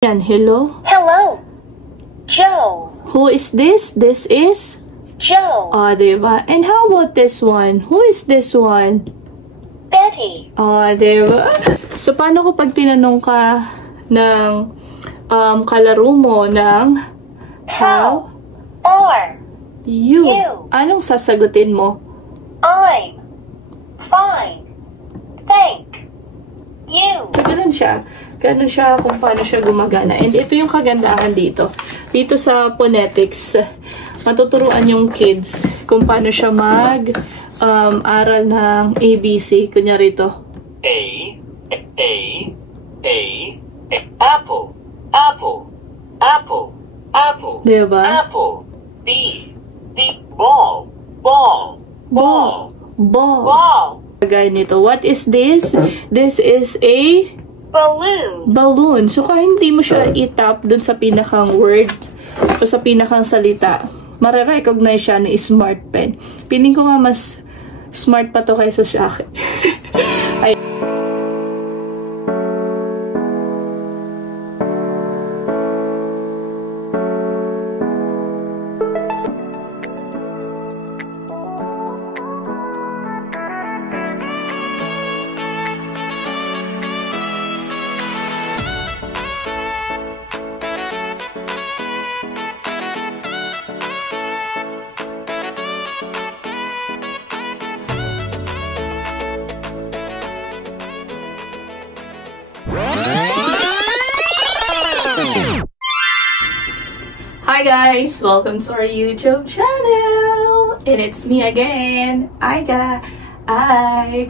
Yan, hello? Hello, Joe. Who is this? This is? Joe. Diba? And how about this one? Who is this one? Betty. Diba? So, paano ko pag tinanong ka ng kalaro mo ng How are you? you? Anong sasagutin mo? I'm fine. Thank you. Ganun siya. Ganun siya kung paano siya gumagana. And ito yung kagandahan dito. Dito sa phonetics, matuturuan yung kids kung paano siya aral ng ABC. Kunyari ito. Apple, apple, apple, apple. Diba? Apple. B, ball, ball, ball, Ball. ball. Gaya nito. What is this? This is a Balloon. balloon. So, kung hindi mo siya itap dun sa pinakang word o sa pinakang salita, marirecognize siya na smart pen. Piling ko nga mas smart pa to kaysa sa akin. Ay. Hi guys! Welcome to our YouTube channel! And it's me again, Aiga.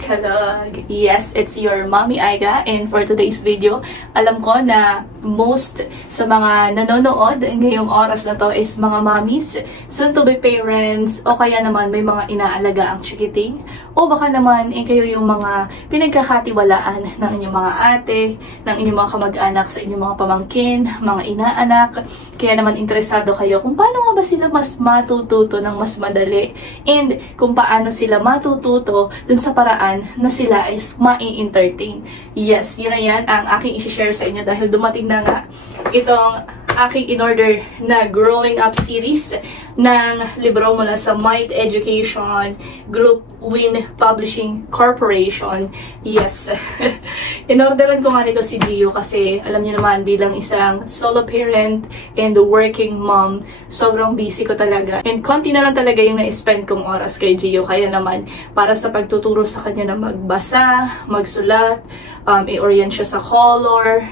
Kalog. Yes, it's your mommy Aiga. And for today's video, alam ko na most sa mga nanonood ngayong oras na to is mga mommies, soon-to-be parents, o kaya naman may mga inaalaga ang chikiting, o baka naman kayo yung mga pinagkakatiwalaan ng inyong mga ate, ng inyong mga kamag-anak sa inyong mga pamangkin, mga inaanak. Kaya naman interesado kayo kung paano nga ba sila mas matututo ng mas madali and kung paano sila matututo dun sa paraan na sila is ma-entertain. Yes, yun na yan ang aking i-share sa inyo dahil dumating na nga itong aking in-order na Growing Up series ng libro mula sa Might Education Group Win Publishing Corporation. Yes. In-orderan ko nga nito si Gio kasi alam niyo naman bilang isang solo parent and working mom, sobrang busy ko talaga. And konti na lang talaga yung na-spend kong oras kay Gio. Kaya naman, para sa pagtuturo sa kanya na magbasa, magsulat, i-orient siya sa color,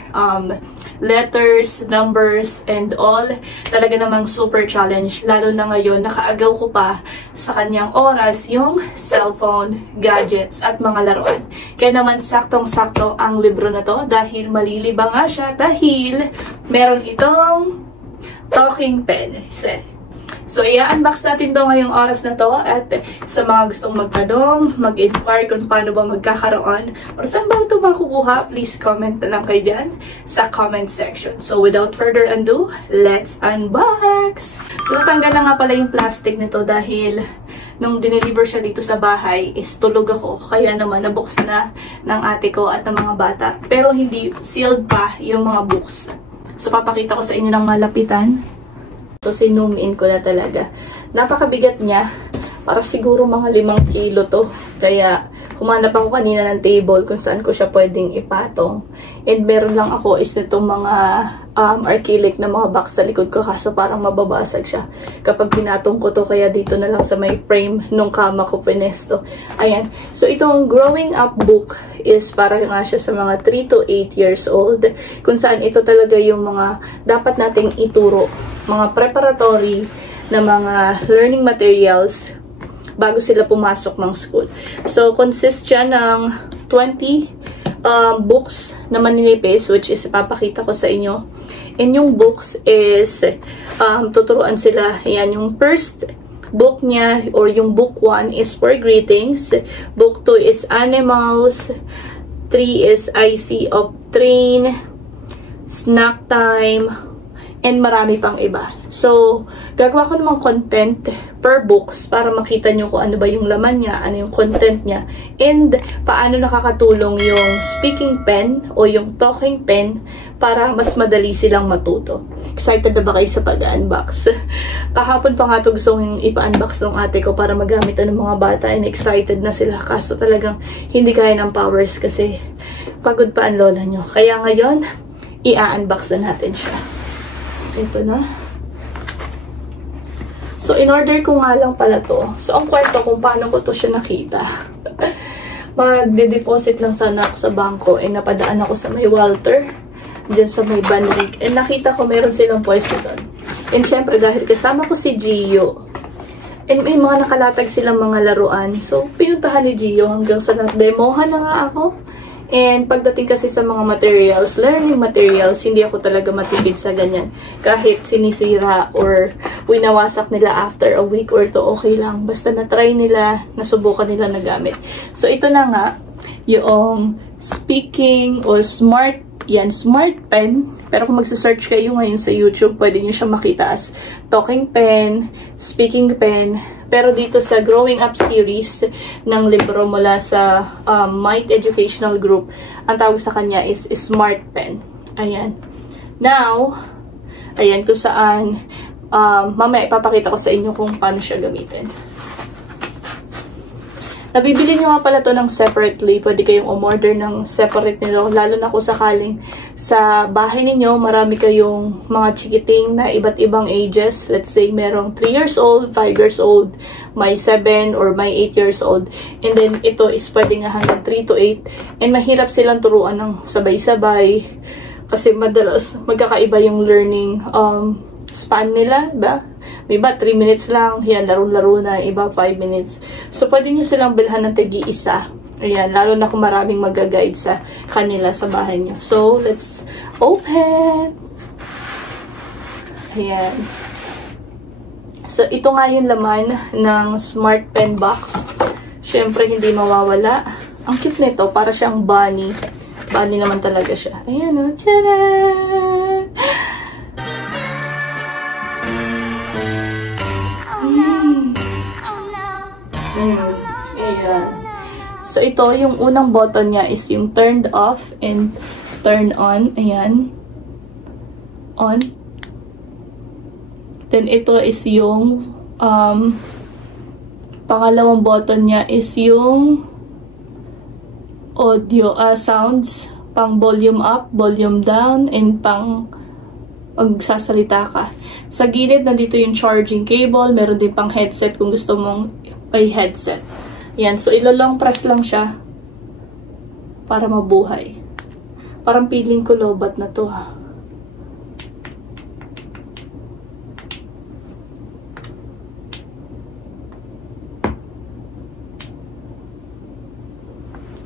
letters, numbers, and all. Talaga namang super challenge. Lalo na ngayon, nakaagaw ko pa sa kanyang oras yung cellphone, gadgets, at mga laruan. Kaya naman saktong-sakto ang libro na to dahil malilibang nga siya dahil meron itong talking pen. So, i-unbox natin to ngayong oras na to at sa mga gustong magtanong, mag-inquire kung paano ba magkakaroon or saan ba ito makukuha, please comment na lang kayo dyan sa comment section. So, without further ado, let's unbox! So, natanggal na nga pala yung plastic nito dahil nung dineliver siya dito sa bahay is tulog ako. Kaya naman nabuksan na ng ate ko at ng mga bata. Pero hindi sealed pa yung mga books. So, papakita ko sa inyo ng malapitan. So, sinum in ko na talaga. Napakabigat niya. Para siguro mga 5 kilo to. Kaya, humanap ako kanina ng table kung saan ko siya pwedeng ipatong. And meron lang ako is nitong mga acrylic na mga box sa likod ko. Kaso parang mababasag siya kapag pinatong ko to. Kaya dito na lang sa may frame nung kama ko pinesto. Ayan. So, itong Growing Up book is para nga siya sa mga 3 to 8 years old. Kung saan ito talaga yung mga dapat nating ituro. Mga preparatory na mga learning materials bago sila pumasok ng school. So, consist siya ng 20 books na maninipis, which is ipapakita ko sa inyo. And yung books is, tuturuan sila. Ayan, yung first book niya, or yung book 1 is for greetings. Book 2 is animals. 3 is I see of train, snack time. and marami pang iba. So, gagawa ko namang content per books para makita nyo kung ano ba yung laman niya, ano yung content niya, and paano nakakatulong yung speaking pen o yung talking pen para mas madali silang matuto. Excited na ba kayo sa pag-unbox? Kahapon pa nga ito gusto kong ipa-unbox ng ate ko para magamit ng mga bata, and excited na sila. Kaso talagang hindi kaya ng powers kasi pagod pa ang lola nyo. Kaya ngayon, i-unbox na natin siya. Ito na. So, in-order ko nga lang pala to. So, ang kwento kung paano ko to siya nakita. Magde-deposit lang sana ako sa bangko. Napadaan ako sa may Walter. Diyan sa may Banrig. Nakita ko meron silang pwesto doon. And syempre, dahil kasama ko si Gio. And may mga nakalatag silang mga laruan. So, pinuntahan ni Gio hanggang sa na-demohan na nga ako. And pagdating kasi sa mga materials, learning materials, hindi ako talaga matipid sa ganyan. Kahit sinisira or winawasak nila after a week or two, okay lang. Basta na-try nila, nasubukan nila na gamit. So, ito na nga, yung speaking or smart pen. Pero kung magsa-search kayo ngayon sa YouTube, pwede nyo siya makita as talking pen, speaking pen. Pero dito sa Growing Up series ng libro mula sa Might Educational Group, ang tawag sa kanya is Smart Pen. Ayan. Now, ayan kung saan, mamaya ipapakita ko sa inyo kung paano siya gamitin. Nabibili nyo nga pala to ng separately. Pwede kayong umorder ng separate nito. Lalo na kung sakaling sa bahay ninyo, marami kayong mga chikiting na iba't ibang ages. Let's say, merong 3 years old, 5 years old, may 7 or may 8 years old. And then, ito is pwede nga hanggang 3 to 8. And mahirap silang turuan ng sabay-sabay. Kasi madalas, magkakaiba yung learning span nila, ba? May iba, 3 minutes lang. Yan, laro-laro na. Iba, 5 minutes. So, pwede nyo silang bilhan ng tagi-isa. Ayan, lalo na kung maraming mag-guide sa kanila sa bahay nyo. So, let's open! Ayan. So, ito nga yung laman ng Smart Pen Box. Siyempre, hindi mawawala. Ang cute nito, para siyang bunny. Bunny naman talaga siya. Ayan, o. Tcharan! Ayan. So, ito, yung unang button niya is yung turned off and turn on. Ayan. On. Then, ito is yung pangalawang button niya is yung audio, sounds, pang volume up, volume down, and pang magsasalita ka. Sa gilid, nandito yung charging cable. Meron din pang headset kung gusto mong may headset. Yan. So, ilo-long press lang siya para mabuhay. Parang feeling ko lobat na to, ha.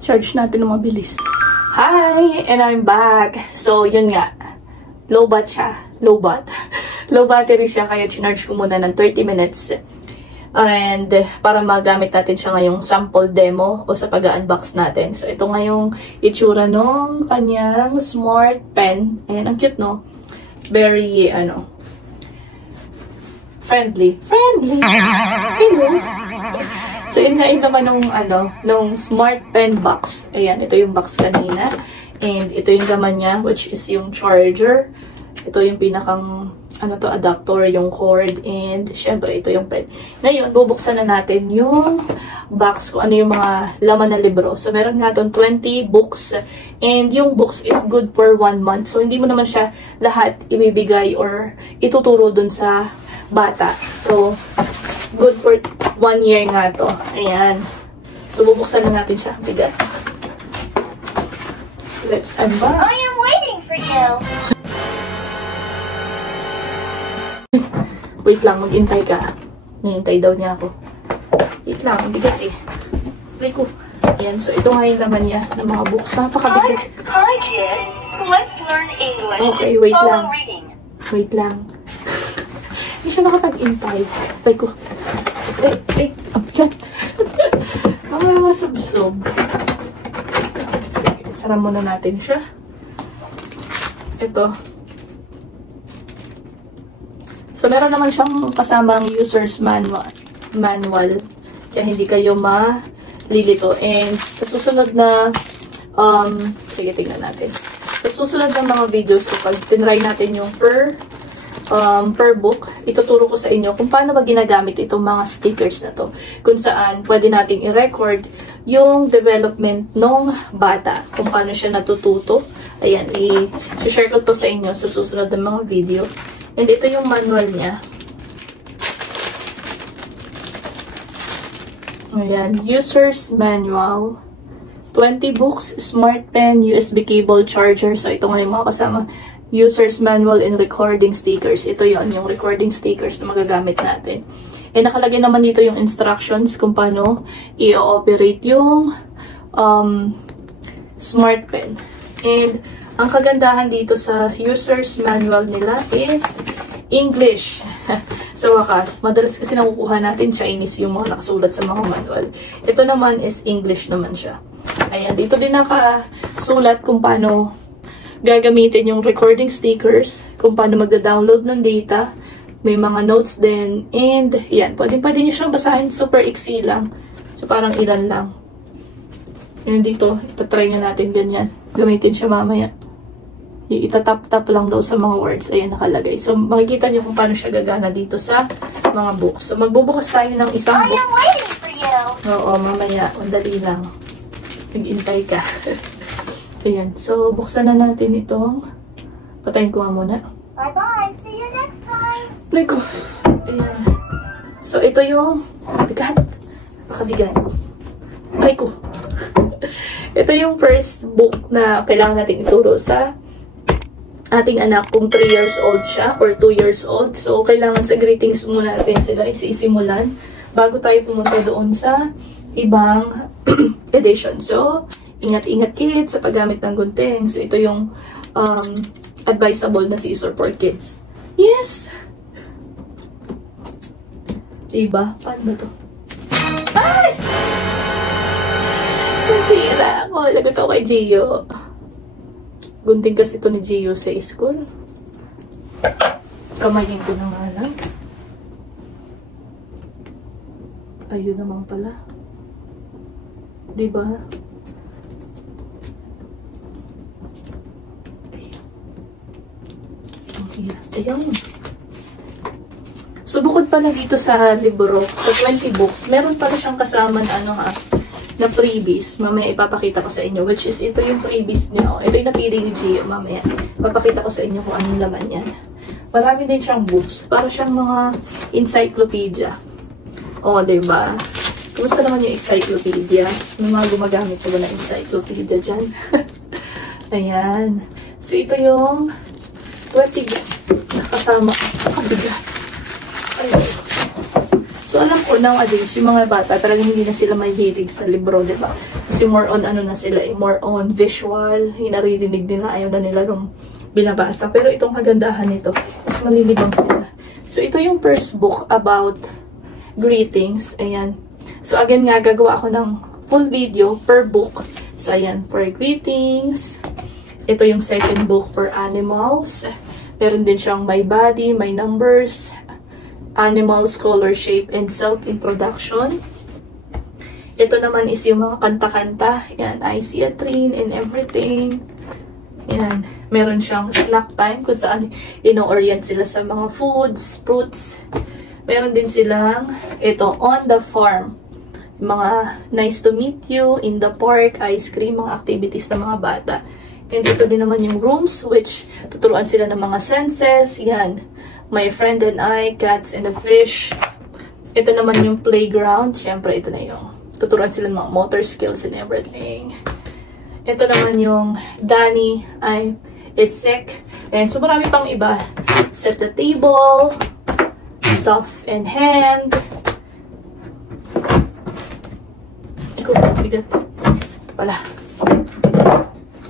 Charge natin ng mabilis. Hi! And I'm back. So, yun nga. Low-bat siya. Low-bat. Low battery siya, kaya chinarge ko muna ng 30 minutes. And para magamit natin siya ngayong sample demo o sa pag-unbox natin. So, ito nga yung itsura nung kanyang Smart Pen. Ayan, ang cute, no? Very, friendly. Friendly! Hello! So, yun nga yung naman nung Smart Pen box. Ayan, ito yung box kanina. And ito yung laman niya, which is yung charger. Ito yung pinakang adapter, yung cord, and syempre, ito yung pen. Ngayon, bubuksan na natin yung box kung ano yung mga laman na libro. So, meron nga itong 20 books, and yung books is good for 1 month. So, hindi mo naman siya lahat ibibigay or ituturo dun sa bata. So, good for 1 year nga to. Ayan. So, bubuksan na natin siya. Bigat. Let's unbox. I am waiting for you. Wait lang, mag-intay ka. Nihintay daw niya ako. Wait lang, bigat eh. Play ko. Ayan, so ito nga yung laman niya ng mga books. Napakabigat. Hi, kids. Let's learn English. Okay, wait lang. Reading. Wait lang. Hindi siya makapag-intay. Play ko. Yan. Mamaya masubsob. Sige, sara muna natin siya. Ito. So, meron naman siyang kasamang user's manual. Kaya hindi kayo malilito. And sa susunod na, sige, tignan natin. Sa susunod ng mga videos, kapag tinry natin yung per book, ituturo ko sa inyo kung paano ba ginagamit itong mga stickers na to. Kung saan pwede nating i-record yung development ng bata. Kung paano siya natututo. Ayan, i-share ko to sa inyo sa susunod ng mga video. And ito yung manual niya. Ayan, user's manual. 20 books, smart pen, USB cable, charger. So, ito nga yung mga kasama. User's manual and recording stickers. Ito yon yung recording stickers na magagamit natin. And nakalagay naman dito yung instructions kung paano i-operate yung smart pen. And ang kagandahan dito sa user's manual nila is English. Sa wakas, madalas kasi nakukuha natin Chinese yung mga nakasulat sa mga manual. Ito naman is English naman siya. Ayan, dito din nakasulat kung paano gagamitin yung recording stickers, kung paano magda-download ng data, may mga notes din, and yan, pwede nyo siyang basahin, super iksi lang. So, parang ilan lang. Yan dito, itatry nyo natin ganyan. Gamitin siya mamaya. Itatap-tap lang daw sa mga words. Ayan, nakalagay. So, makikita nyo kung paano siya gagana dito sa mga books. So, magbubukas tayo ng isang book. I am waiting for you. Oo, mamaya. Madali lang. Nag-intay ka. Ayan. So, buksan na natin itong... Patayin ko muna. Bye-bye. See you next time. Like, ayan. So, ito yung... Bigat. Napakabigat. Ay ko. Ito yung first book na kailangan natin ituro sa ating anak kung 3 years old siya or 2 years old. So, kailangan sa greetings muna natin sila isisimulan bago tayo pumunta doon sa ibang edition. So, ingat-ingat kids sa paggamit ng gunting. So, ito yung advisable na scissor for kids. Yes! Diba? Paano ba to? Ay! Nasira ako. Lagot ako kay Gio. Gunting kasi ito ni Gio sa school. Kamayin ko na nga lang. Ayun naman pala. Diba? Ayan. So, bukod pala dito sa libro, sa 20 books, meron pala siyang kasaman, na freebies. Mamaya ipapakita ko sa inyo, which is, ito yung freebies niya. Ito yung napili ni Gio, mamaya. Ipapakita ko sa inyo kung anong laman yan. Marami din siyang books. Para siyang mga encyclopedia. Diba? Kumusta naman yung encyclopedia? May mga gumagamit ko ba na encyclopedia dyan? Ayan. So, ito yung 20 books na kasama. Nakabigat. Ayun. So, alam ko, nowadays, yung mga bata, talagang hindi na sila mahihilig sa libro, diba? Kasi more on, na sila, more on visual, yung naririnig nila, ayaw na nila nung binabasa. Pero itong kagandahan nito, mas malilibang sila. So, ito yung first book about greetings. Ayan. So, again nga, gagawa ako ng full video per book. So, ayan, for greetings. Ito yung second book for animals. Meron din siyang my body, my numbers, animals, color, shape, and self-introduction. Ito naman is yung mga kanta-kanta. Yan, I see a train and everything. Yan, meron siyang snack time kung saan ino-orient sila sa mga foods, fruits. Meron din silang, ito, on the farm. Mga nice to meet you, in the park, ice cream, mga activities ng mga bata. And dito din naman yung rooms, which tuturuan sila ng mga senses. Yan. My friend and I, cats and a fish. Ito naman yung playground. Siyempre, ito na yung tuturuan sila ng mga motor skills and everything. Ito naman yung Danny is sick. And so, marami pang iba. Set the table. Soft and hand. Ikaw, bigat. Ito pala.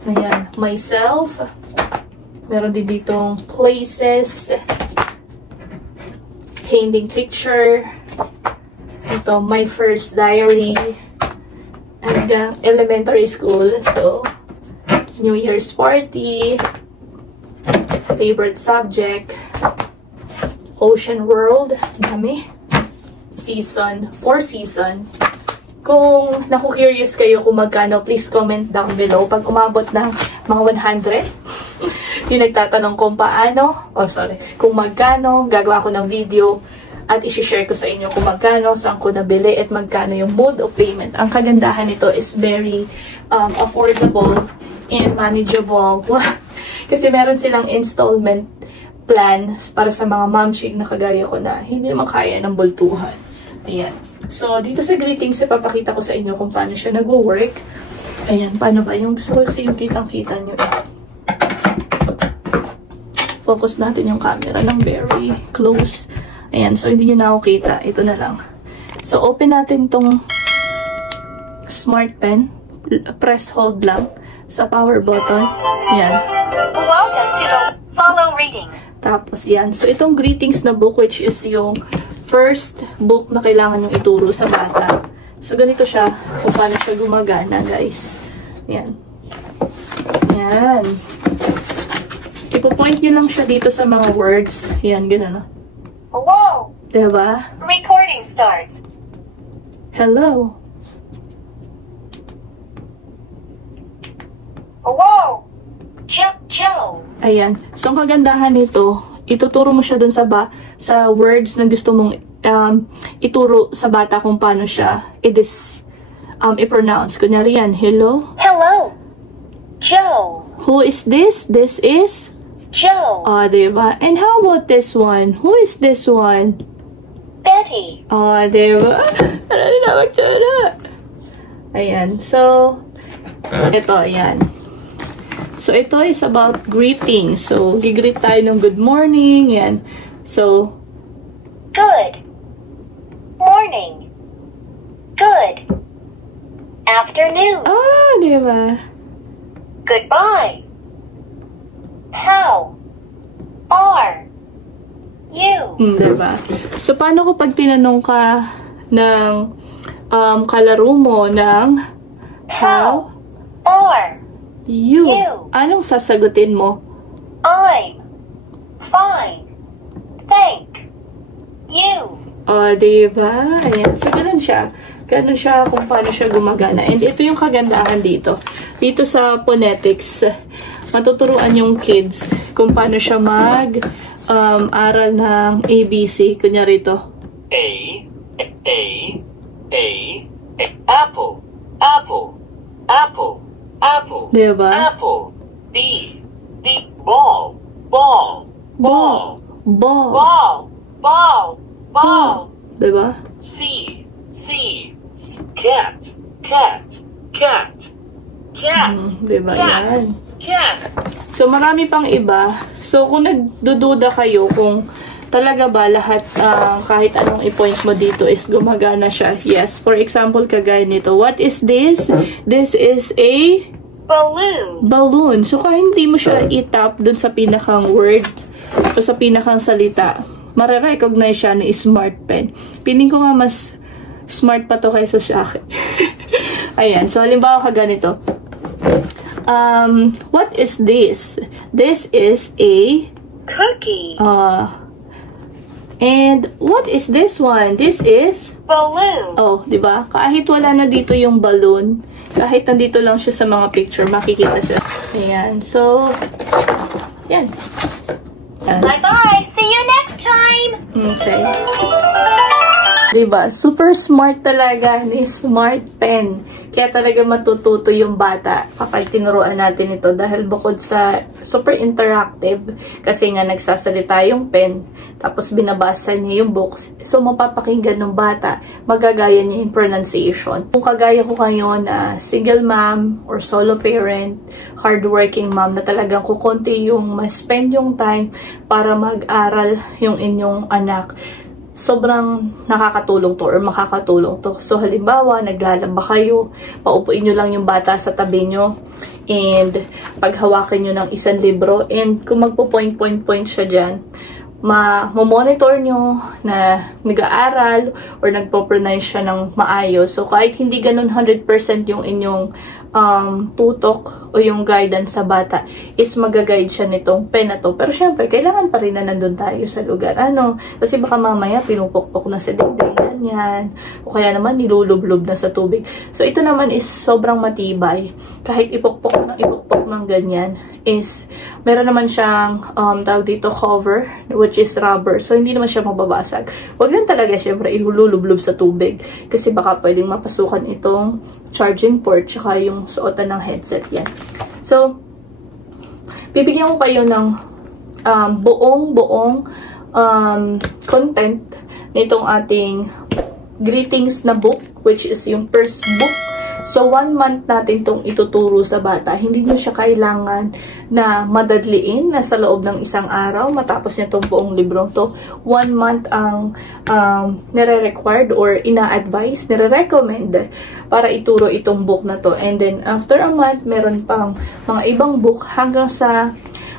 Ayan, myself. Meron din ditong places. Painting picture. Ito, my first diary. Hanggang elementary school. So, New Year's party. Favorite subject. Ocean World. Dami. Season. 4 season. Kung naku-curious kayo kung magkano, please comment down below. Pag umabot ng mga 100, yung nagtatanong kung paano, kung magkano, gagawa ko ng video at isi-share ko sa inyo kung magkano, saan ko nabili, at magkano yung mode of payment. Ang kagandahan nito is very affordable and manageable. Kasi meron silang installment plan para sa mga momshig na kagaya ko na hindi naman kaya ng bultuhan. Ayan. So, dito sa greetings, ipapakita ko sa inyo kung paano siya nag-work. Ayan, paano ba? Yung gusto ko kasi yung kitang-kita nyo. Focus natin yung camera ng very close. Ayan, so hindi nyo na ako kita. Ito na lang. So, open natin tong smart pen. Press hold lang sa power button. Ayan. Welcome to the follow reading. Tapos, yan. So, itong greetings na book, which is yung first book na kailangan yung ituro sa bata. So, ganito siya kung paano siya gumagana, guys. Yan. Yan. Ipo-point nyo lang siya dito sa mga words. Yan, gano'n. Hello. Diba? Recording starts. Hello. Hello. Joe. Ayan. So, ang kagandahan nito, ituturo mo siya dun sa words na gusto mong ituro sa bata kung paano siya i-pronounce. Kunyari yan, hello. Hello. Joe. Who is this? This is Joe. diba? And how about this one? Who is this one? Betty. Diba? Ano na magturo? Ayan. So, ito, ayan. So, ito is about greeting. So, gigreet tayo ng good morning. Yan. So, Good morning. Good afternoon. Diba? Goodbye. How are you? Diba? So, paano ko pag tinanong ka ng kalaro mo ng how are you? you? Anong sasagutin mo? I'm fine. Thank you. Diba? Ayan. So, ganun siya. Ganun siya kung paano siya gumagana. And ito yung kagandahan dito. Dito sa phonetics, matuturuan yung kids kung paano siya aral ng ABC. Kunyari ito. A, apple, apple, apple, apple, Diba? apple, B, ball, ball, ball, Ball. ball, ball, ball, Diba? C, cat, cat, cat, cat, Diba? cat, Yan. cat. So, marami pang iba. So, kung nagdududa kayo kung talaga ba lahat, kahit anong i-point mo dito is gumagana siya. Yes. For example, kagaya nito. What is this? This is a balloon. So, kahit hindi mo siya i-tap dun sa pinakang word o sa pinakang salita, mare-recognize siya ni smart pen. Piling ko nga mas smart pa to kaysa sa akin. Ayan. So, halimbawa kaganito. What is this? This is a Cookie. and what is this one? This is Balloon. di ba? Kahit wala na dito yung balloon, kahit nandito lang siya sa mga picture, makikita siya. Ayan. So, yan. Bye-bye. See you next time. Okay. Diba? Super smart talaga ni Smart Pen. Kaya talaga matututo yung bata kapag tinuruan natin ito. Dahil bukod sa super interactive, kasi nga nagsasalita yung pen, tapos binabasa niya yung books, so mapapakinggan ng bata, magagaya niya yung pronunciation. Kung kagaya ko kayo na single mom or solo parent, hardworking mom na talagang kukunti yung ma-spend yung time para mag-aral yung inyong anak, sobrang nakakatulong to or makakatulong to. So, halimbawa, naglalaba kayo, paupuin nyo lang yung bata sa tabi nyo, and paghawakin nyo ng isang libro, and kung magpo-point siya dyan, ma-monitor nyo na nag-aaral or nagpo-pronounce siya ng maayos. So, kahit hindi ganun 100% yung inyong tutok o yung guidance sa bata is magaguide siya nitong pen na to. Pero syempre, kailangan pa rin na nandun tayo sa lugar. Kasi baka mamaya pinupukpok na sa dingdingan yan. O kaya naman nilulublob na sa tubig. So ito naman is sobrang matibay. Kahit ipukpok ng ganyan is meron naman siyang tawag dito cover which is rubber. So hindi naman siya mababasag. Huwag lang talaga syempre ihululublob sa tubig kasi baka pwedeng mapasukan itong charging port tsaka yung suotan ng headset yan. So, bibigyan ko kayo ng buong content nitong ating greetings na book, which is yung first book. So, 1 month natin itong ituturo sa bata. Hindi nyo siya kailangan na madadliin na sa loob ng isang araw matapos niya itong buong librong to. 1 month ang nire-required or ina-advise, nire-recommend para ituro itong book na to. And then, after a month, meron pang mga ibang book hanggang sa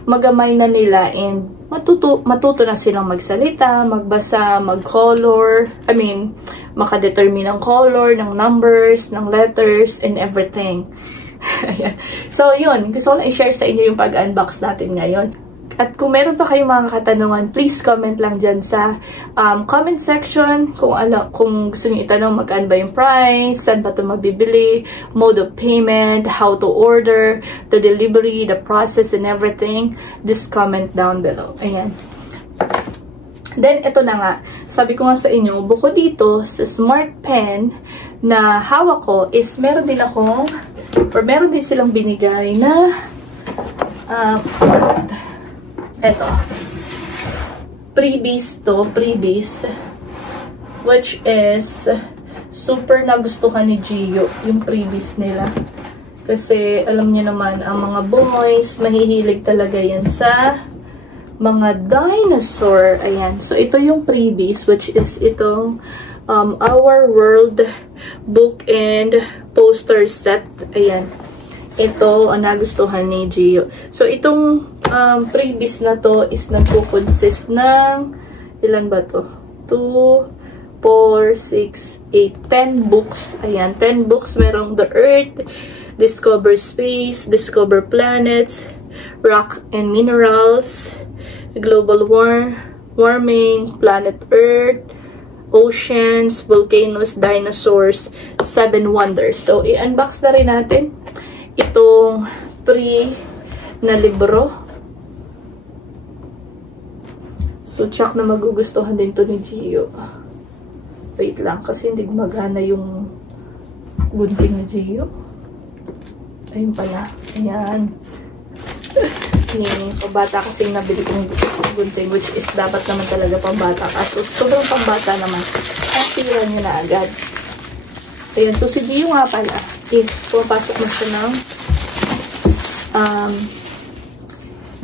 magamay na nila and matuto na silang magsalita, magbasa, mag-color, makadetermine ng color, ng numbers, ng letters, and everything. So, yun. Gusto ko lang i-share sa inyo yung pag-unbox natin ngayon. At kung meron pa kayong mga katanungan, please comment lang dyan sa comment section. Kung gusto nyo itanong magkaan ba yung price, saan ba ito mabibili, mode of payment, how to order, the delivery, the process, and everything, just comment down below. Ayan. Then, ito na nga. Sabi ko nga sa inyo, bukod dito sa smart pen na hawak ko is meron din akong, or meron din silang binigay na, eto. Freebies to, which is super nagustuhan ni Gio, yung freebies nila. Kasi, alam niyo naman, ang mga boys, mahihilig talaga yan sa mga dinosaur. Ayan. So, ito yung freebies, which is itong Our World book and poster set. Ayan. Ito ang nagustuhan ni Gio. So, itong freebies na to is nagko-consist ng ilan ba to? 2, 4, 6, 8, 10 books. Ayan. 10 books. Merong The Earth, Discover Space, Discover Planets, Rock and Minerals, Global Warming, Planet Earth, Oceans, Volcanoes, Dinosaurs, 7 Wonders. So, i-unbox na rin natin itong free na libro. So, check na magugustuhan din to ni Gio. Wait lang, kasi hindi gumagana yung gunting ni Gio. Ayun pala. Ayan. Pambata kasing nabili kong gunting, which is dapat naman talaga pambata. Kaso sobrang pambata naman. Kasira niya na agad. Ayan, so si Gio nga pala is pumapasok na siya ng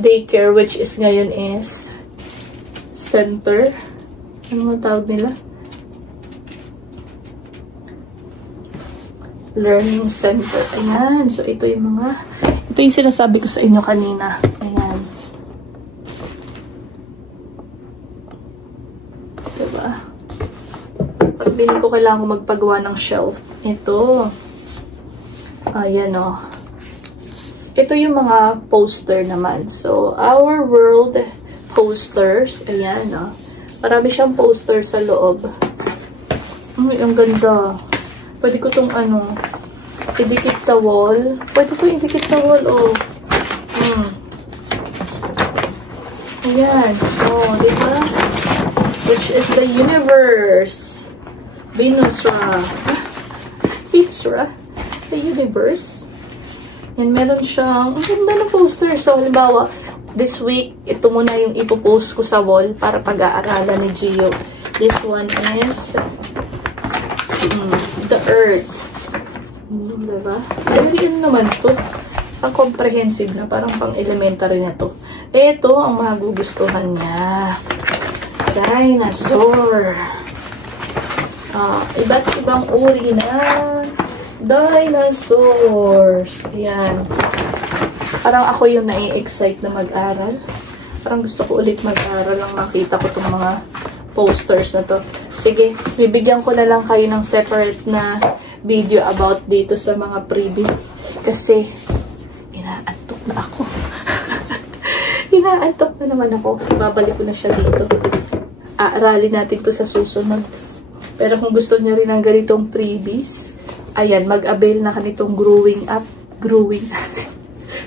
daycare, which is ngayon is center. Ano nga tawag nila? Learning center. Ayan, so ito yung sinasabi ko sa inyo kanina. Ayan. Diba? Pagbili ko, kailangan ko magpagawa ng shelf. Ito. Ayan o. Ito yung mga poster naman. So, Our World posters. Ayan o. Marami siyang poster sa loob. Ang ganda. Pwede ko itong idikit sa wall. Pwede ko idikit sa wall, oh. Ayan. Oh, diba? Which is the universe. Venusra. The universe. And meron siyang, ang ganda ng poster. So, halimbawa, this week, ito muna yung ipopost ko sa wall para pag-aaralan ni Gio. This one is The Earth. Diba? Very naman to. Ang comprehensive na. Parang pang-elementary na to. Ito ang magugustuhan niya. Dinosaur. Iba't ibang uri na dinosaurs. Ayan. Parang ako yung nai-excite na mag-aral. Parang gusto ko ulit mag-aral lang makita ko itong mga posters na to. Sige, bibigyan ko na lang kayo ng separate na video about dito sa mga freebies. kasi inaantok na ako. Inaantok na naman ako. Babalik ko na siya dito. Aaralin natin to sa susunod. Pero kung gusto niya rin ng ganitong freebies, ayan, mag-avail na ka nitong growing up. Growing.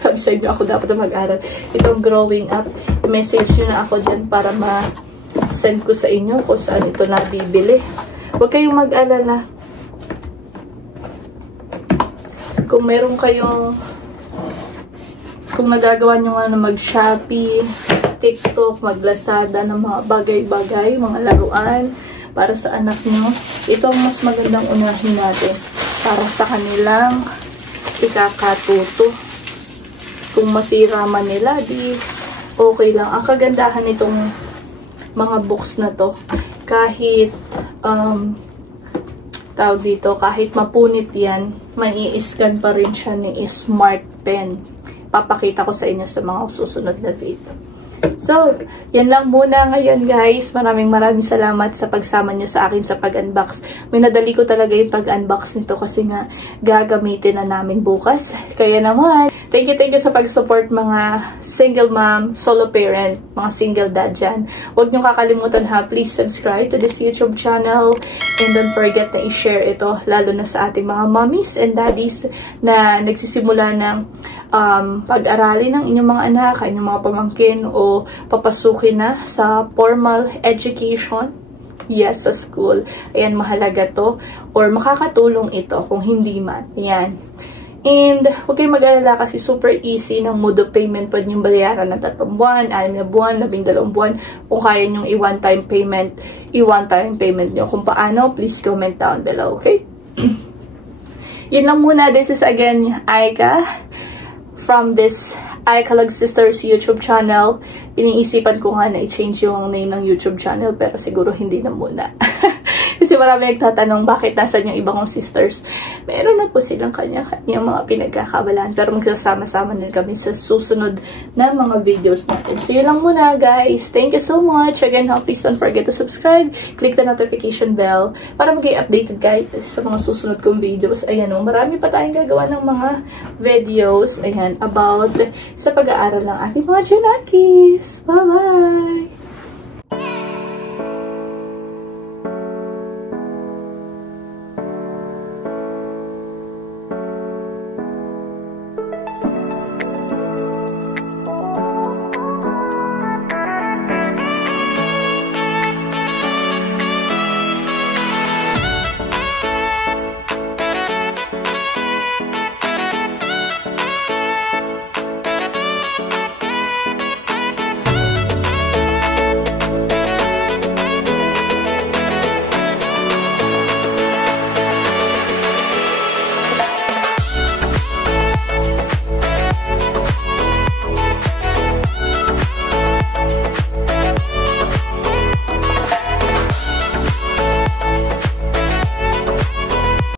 Sabi sa inyo, ako dapat na mag-aral. Itong growing up. Message nyo na ako dyan para ma-send ko sa inyo kung saan ito nabibili. Huwag kayong mag-alala. Kung meron kayong, kung nagagawa nyo nga na mag-Shopee, TikTok, mag-Lazada ng mga bagay-bagay, mga laruan para sa anak nyo, ito ang mas magandang unahin natin para sa kanilang ikakatuto. Kung masira man nila, di okay lang. Ang kagandahan nitong mga books na to, kahit tawag dito, kahit mapunit yan, may i-scan pa rin siya ni Smart Pen. Papakita ko sa inyo sa mga susunod na video. So, yan lang muna ngayon guys. Maraming salamat sa pagsama nyo sa akin sa pag-unbox. Minadali ko talaga yung pag-unbox nito kasi nga gagamitin na namin bukas. Kaya naman, thank you sa pag-support mga single mom, solo parent, mga single dad dyan. Huwag nyo kakalimutan ha, please subscribe to this YouTube channel and don't forget na i-share ito lalo na sa ating mga mommies and daddies na nagsisimula ng pag-aralin ng inyong mga anak, inyong mga pamangkin o papasukin na sa formal education. Yes, sa school. Ayan, mahalaga to. Or makakatulong ito kung hindi man. Ayan. And huwag kayong mag-alala kasi super easy ng mode of payment. Pwede nyo bayaran ng 3 buwan, 6 na buwan, 12 buwan. Kung kaya nyo i-one-time payment nyo. Kung paano, please comment down below, okay? Yun lang muna. This is again Aika from this Aikalog Sisters YouTube channel. Piniisipan ko nga na i-change yung name ng YouTube channel pero siguro hindi na muna. Kasi marami nagtatanong bakit nasan yung ibang sisters. Meron na po silang kanya-kanyang mga pinagkakabalaan pero magsasama-sama na kami sa susunod na mga videos natin. So yun lang muna guys. Thank you so much. Again, please don't forget to subscribe. Click the notification bell para maging updated guys sa mga susunod kong videos. Ayan o, marami pa tayong gagawa ng mga videos. Ayan, about sa pag-aaral ng ating mga Junakis. Bye-bye!